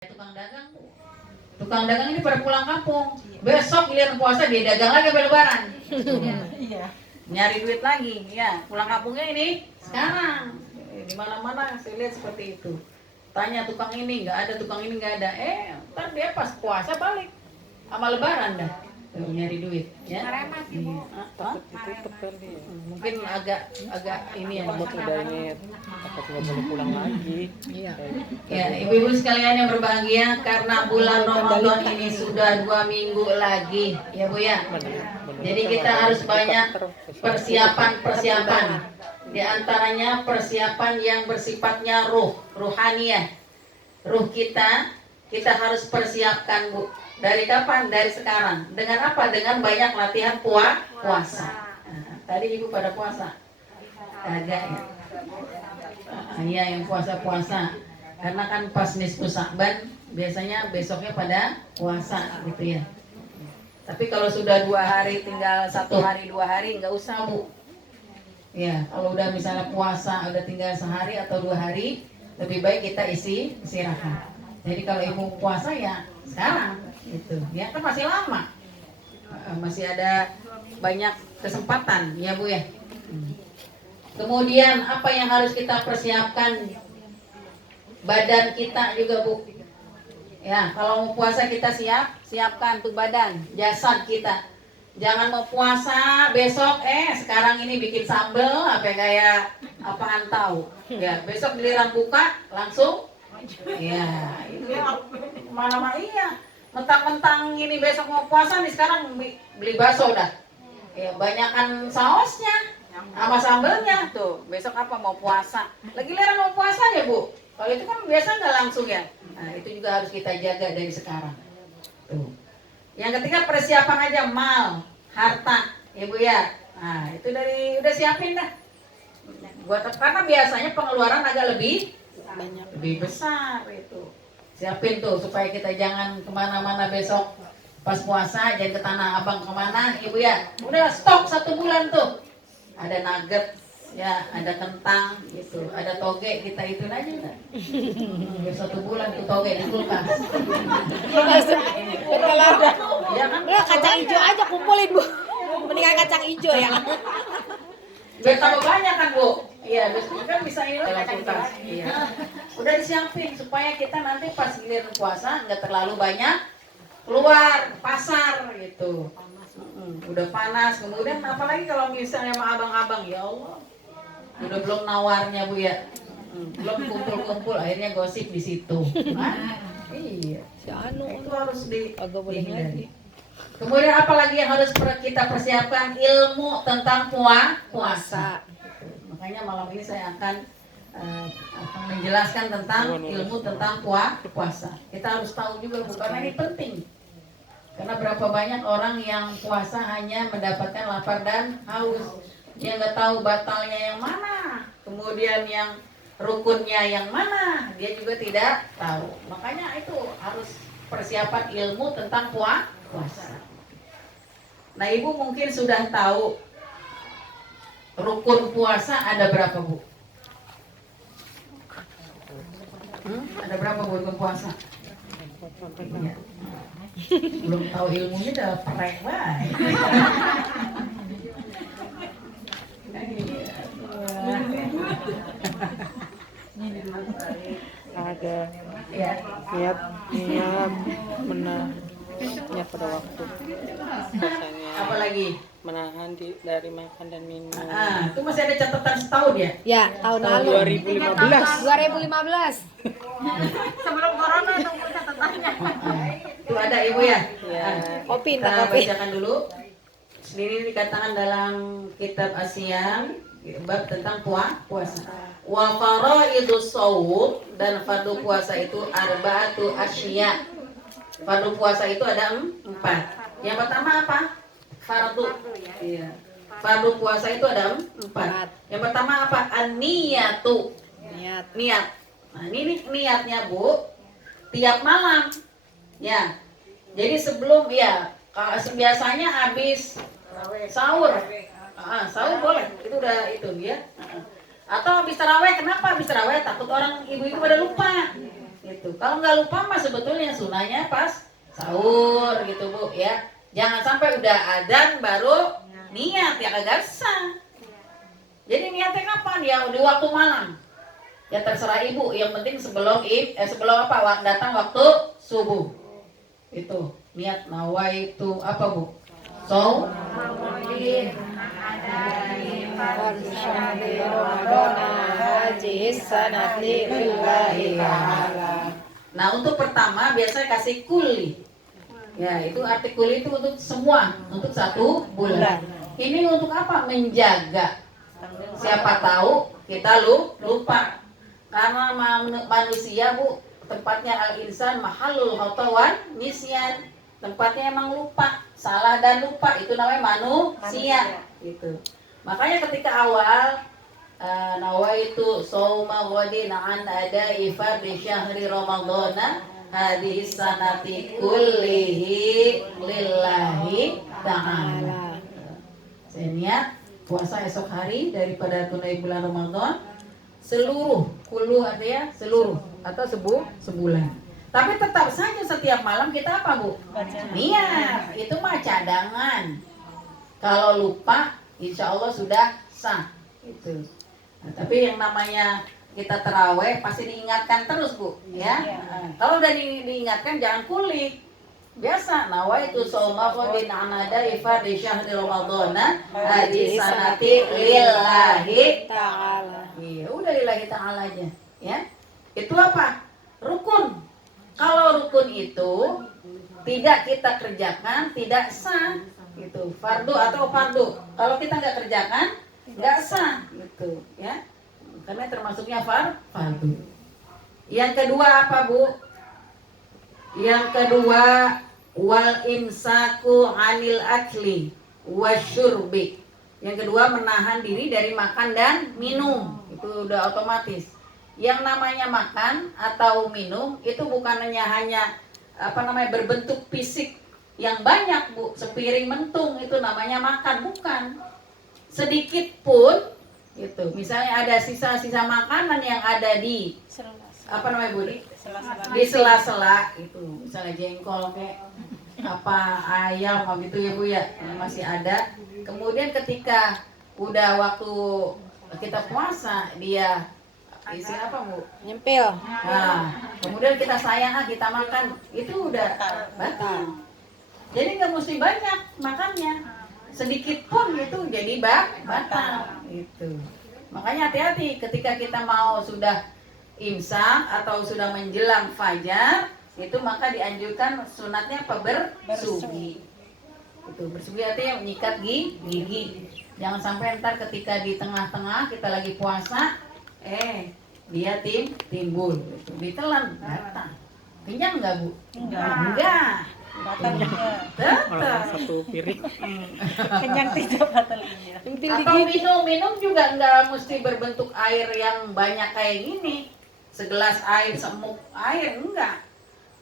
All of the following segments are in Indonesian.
Tukang dagang tuh. Tukang dagang ini pada pulang kampung. Besok giliran puasa dia dagang lagi sampai lebaran. Iya. Nyari duit lagi, ya. Pulang kampungnya ini sekarang. Di mana-mana saya lihat seperti itu. Tanya tukang ini nggak ada, tukang ini nggak ada. Ntar dia pas puasa balik sama lebaran dah. Tuh, nyari duit, ya. Mungkin agak ini ya. Modalnya takut nggak boleh pulang lagi. Iya. Ya, ibu-ibu sekalian yang berbahagia, karena bulan Ramadan ini sudah 2 minggu lagi, ya Bu ya. Jadi kita harus banyak persiapan. Di antaranya persiapan yang bersifatnya ruhaniyah. Ruh kita harus persiapkan, Bu. Dari kapan? Dari sekarang. Dengan apa? Dengan banyak latihan puasa. Nah, tadi ibu pada puasa? Kagak ya? Iya, yang puasa. Karena kan pas nisfu Sya'ban biasanya besoknya pada puasa gitu ya. Tapi kalau sudah 2 hari, tinggal 1 hari 2 hari nggak usah, Bu. Ya, kalau udah misalnya puasa udah tinggal sehari atau 2 hari, lebih baik kita istirahat. Jadi kalau ibu puasa ya sekarang gitu. Ya kan masih lama. Masih ada banyak kesempatan ya Bu ya. Kemudian apa yang harus kita persiapkan? Badan kita juga Bu. Ya, kalau mau puasa kita siapkan tuh badan, jasad kita. Jangan mau puasa besok sekarang ini bikin sambel apa kayak apaan tahu. Ya, besok giliran buka langsung ya, itu mana iya. Mentang-mentang ini besok mau puasa nih, sekarang beli bakso dah. Ya, banyakan sausnya sama sambelnya tuh. Besok apa mau puasa? Lagi giliran mau puasa ya Bu. Kalau itu kan biasa nggak langsung ya. Nah, itu juga harus kita jaga dari sekarang. Tuh. Yang ketiga persiapan aja mal, harta, Ibu ya. Nah, itu udah siapin dah. Karena biasanya pengeluaran agak lebih besar itu. Siapin tuh supaya kita jangan kemana-mana besok pas puasa, jangan ke Tanah Abang kemana, Ibu ya. Udah stok 1 bulan tuh. Ada nugget, ya, ada kentang gitu, ada toge, kita itu aja udah. 1 bulan tuh toge di kulkas. Ya kan? Kacang hijau aja kumpulin Bu. Mendingan kacang hijau ya. Biar tambah banyak kan Bu. Iya, kan bisa ini lah kulkas. Iya. Udah disiapin supaya kita nanti pas giliran puasa nggak terlalu banyak keluar pasar gitu. Udah panas, kemudian apalagi kalau misalnya sama abang-abang, ya Allah, udah belum nawarnya Bu ya, belum kumpul-kumpul, akhirnya gosip di situ. Iya, itu harus dihindari. Kemudian apalagi yang harus kita persiapkan? Ilmu tentang puasa. Makanya malam ini saya akan menjelaskan tentang ilmu tentang puasa. Kita harus tahu juga Bu, karena ini penting. Karena berapa banyak orang yang puasa hanya mendapatkan lapar dan haus. Dia nggak tahu batalnya yang mana, kemudian yang rukunnya yang mana, dia juga tidak tahu. Makanya itu harus persiapan ilmu tentang puasa. Nah, Ibu mungkin sudah tahu rukun puasa ada berapa Bu? Ada berapa Bu rukun puasa? Ya. Belum tahu ilmunya udah perek banget. Ada Ya. niat menahannya pada waktu biasanya Apalagi? menahan dari makan dan minum. Itu masih ada catatan setahun ya? Ya, tahun lalu 2015. 2015. Sebelum corona tunggu catatannya. Itu ada Ibu ya? Ya. Kopi, Kita kopi. bacakan dulu. Sendiri dikatakan dalam kitab Asyam bab tentang puasa. Wa faraidus shaum, dan fardu puasa itu arba'atu asya. Fardu puasa itu ada 4. Yang pertama apa? Fardu. Iya. Fardu puasa itu ada 4. Yang pertama apa? An-niyatu. Niat. Nah, ini niatnya Bu, tiap malam. Ya. Jadi sebelum kalau biasanya habis sahur. Sahur boleh. Itu udah itu ya. Atau habis tarawih, kenapa habis tarawih? Takut orang ibu-ibu pada lupa. gitu. Kalau nggak lupa mah sebetulnya sunahnya pas sahur gitu Bu ya. Jangan sampai udah adzan baru niat, ya kagak sah. Jadi niatnya kapan? Ya di waktu malam. Ya terserah ibu, yang penting sebelum datang waktu subuh. Itu niat nawaitu apa Bu? So Nah untuk pertama biasanya kasih kuli. Ya itu arti kuli itu untuk semua, untuk 1 bulan. Ini untuk apa? Menjaga. Siapa tahu kita lupa. Karena manusia Bu, tempatnya al-insan mahalul khotawan nisyan. Tempatnya emang lupa, salah dan lupa, itu namanya manusia. Gitu. Makanya ketika awal nawaitu shauma ghadin an ada'i fardhi syahri ramadhana hadhihi sanati kullihi lillahi ta'ala. Saya niat puasa esok hari daripada tunai bulan Ramadan seluruh, kulu artinya seluruh atau sebulan. Tapi tetap saja setiap malam kita apa Bu? Niat, itu mah cadangan. Kalau lupa, insya Allah sudah sah. Itu. Nah, tapi yang namanya kita terawih pasti diingatkan terus Bu, ya. Nah, kalau udah diingatkan jangan kulik. Biasa, nawaitu shauma ghadin an ada'i fardhi syahri ramadhana hadhihi sanati lillahi ta'ala. Iya, udah lillahi ta'ala aja, ya. Itu apa? Rukun. Kalau rukun itu tidak kita kerjakan, tidak sah. Gitu. Fardu atau fardu. Kalau kita nggak kerjakan, nggak sah. Gitu, ya. Karena termasuknya fardu. Yang kedua apa Bu? Yang kedua wal imsaku anil akli wasyurbi. Yang kedua menahan diri dari makan dan minum. Itu udah otomatis. Yang namanya makan atau minum itu bukan hanya berbentuk fisik yang banyak Bu, sepiring mentung itu namanya makan, bukan. Sedikit pun gitu. Misalnya ada sisa-sisa makanan yang ada di Bu? Di sela-sela itu. Misalnya jengkol kayak ayam gitu ya Bu ya, masih ada. Kemudian ketika udah waktu kita puasa dia isi apa Bu? Nyempil. Nah, kemudian kita sayang kita makan, itu udah batal. Jadi nggak mesti banyak makannya, sedikit pun itu jadi batal. Itu. Makanya hati-hati ketika kita mau sudah imsak atau sudah menjelang fajar, itu maka dianjurkan sunatnya apa? Bersugi. Itu bersugi artinya menyikat gigi. Jangan sampai ntar ketika di tengah-tengah kita lagi puasa, dia timbul gitu. Ditelan batal. Kenyang nggak Bu? Enggak. Orang satu piring. Kenyang tidak batal. Atau minum juga nggak mesti berbentuk air yang banyak kayak gini. Segelas air, semuk air, enggak.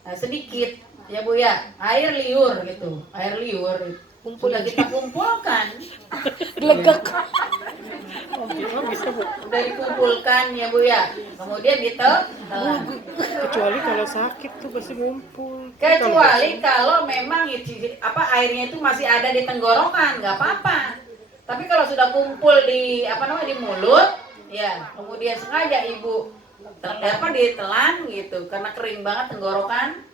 Nah, sedikit ya Bu ya. Air liur gitu. Air liur sudah kita kumpulkan. Gelegek. Oh, bisa Bu. Udah dikumpulkan ya Bu ya. Kemudian ditelan. Kecuali kalau sakit tuh pasti ngumpul. Kecuali kalau memang airnya itu masih ada di tenggorokan, nggak apa-apa. Tapi kalau sudah kumpul di di mulut, ya kemudian sengaja ibu ditelan gitu, karena kering banget tenggorokan,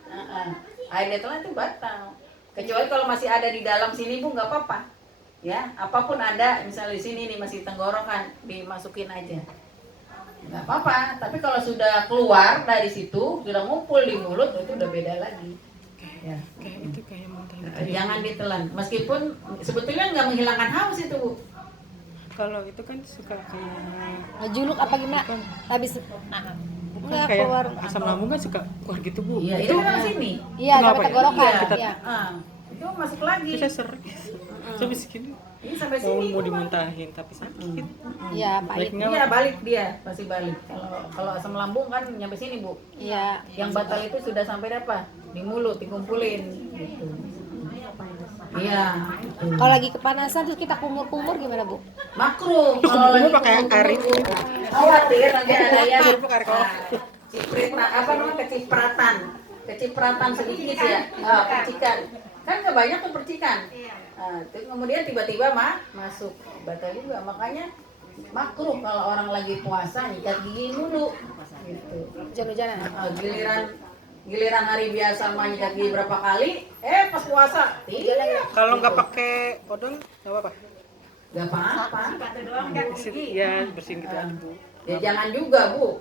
air ditelan itu batal. Kecuali kalau masih ada di dalam sini Bu, nggak apa-apa. Ya, apapun ada, misalnya di sini nih masih tenggorokan, dimasukin aja. Nggak apa-apa, tapi kalau sudah keluar dari situ, sudah ngumpul di mulut, itu udah beda lagi. Ya. Kayak muntah. Jangan ditelan, meskipun sebetulnya nggak menghilangkan haus itu Bu. Kalau itu kan suka kayak Ngejuluk apa gimana? Habis enggak kayak keluar. asam lambung kan suka keluar gitu Bu. Iya, itu kan sini. Iya, Kenapa sampai ya? tenggorokan. Iya. Iya. Itu masuk lagi. Bisa serik. Sampai segini. Ini sampai Mau sini. mau itu, Pak. dimuntahin tapi sakit. Iya, pahit. Iya, balik dia, pasti balik. Kalau asam lambung kan nyampe sini Bu. Iya. Yang batal itu sudah sampai apa? Di mulut, dikumpulin gitu. Iya. Gitu. Kalau lagi kepanasan terus kita kumur-kumur gimana Bu? Makruh kalau lagi pakai air itu. khawatir nanti ada yang apa namanya, kecipratan sedikit ya, percikan. Kan nggak banyak tuh percikan. Kemudian tiba-tiba masuk batal juga. Makanya makruh kalau orang lagi puasa nyikat gigi dulu. Gitu. Hujan-hujanan. Giliran hari biasa mah nyikat gigi berapa kali? Pas puasa tidak. Kalau nggak pakai odol, nggak apa-apa. Gak apa-apa. Ya bersihin gitu aja Bu. Ya jangan juga Bu.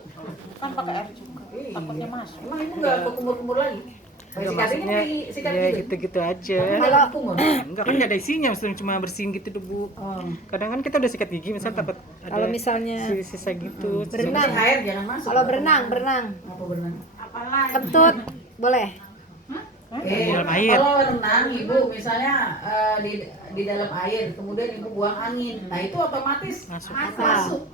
Kan pakai air juga. Iya. Takutnya masuk. Emang ibu nggak kumur-kumur lagi? Ya, Sikatnya maksudnya sikat ya gitu. gitu-gitu aja. Kalau kumur. Enggak kan nggak ada isinya, maksudnya cuma bersihin gitu tuh Bu. Oh. Kadang kan kita udah sikat gigi, misalnya takut ada Kalau misalnya sisa gitu. berenang. Air jangan masuk. Kalau berenang. Apa berenang? Kentut boleh. Dalam air. Kalau renang ibu misalnya di dalam air, kemudian ibu buang angin, nah itu otomatis masuk.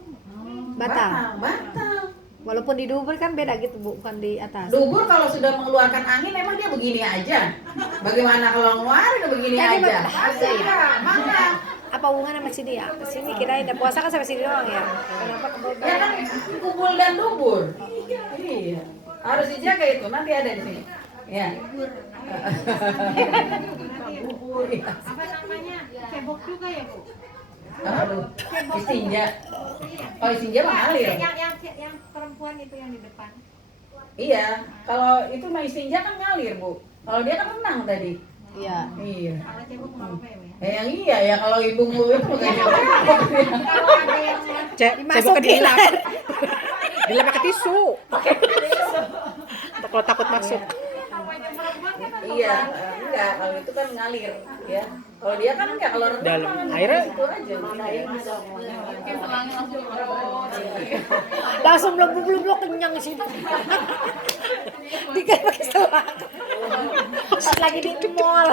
Batal. Batal. Walaupun di dubur kan beda gitu Bu, bukan di atas. Dubur kalau sudah mengeluarkan angin emang dia begini aja. Bagaimana kalau ngeluarin begini Kan dia aja? ada ya. Mana? Apa hubungannya sama sini ya? Sini kirain udah puasa kan sampai sini doang ya. Kenapa ke bawah? Ya kan kubul dan dubur. Iya. Harus dijaga itu, nanti ada di sini. Ya. Apa namanya? Cebok juga ya, Bu? Aduh, istinja. Oh, istinja mah ngalir. Yang perempuan itu yang di depan. Iya, kalau itu mah istinja kan ngalir, Bu. Kalau dia kan renang tadi. Iya. Iya. Kalau cebok mau apa ya, Bu? Yang iya ya kalau ibu itu bukan cebok. Kalau ada yang Coba ke dilap. Dilap pakai tisu. Kalau takut masuk. Iya, enggak, kalau itu kan ngalir, ya. Kalau dia kan enggak, kalau renang Dalam kan airnya? itu aja. Langsung belum kenyang sih. Dikasih pakai selang. Pas lagi di mall.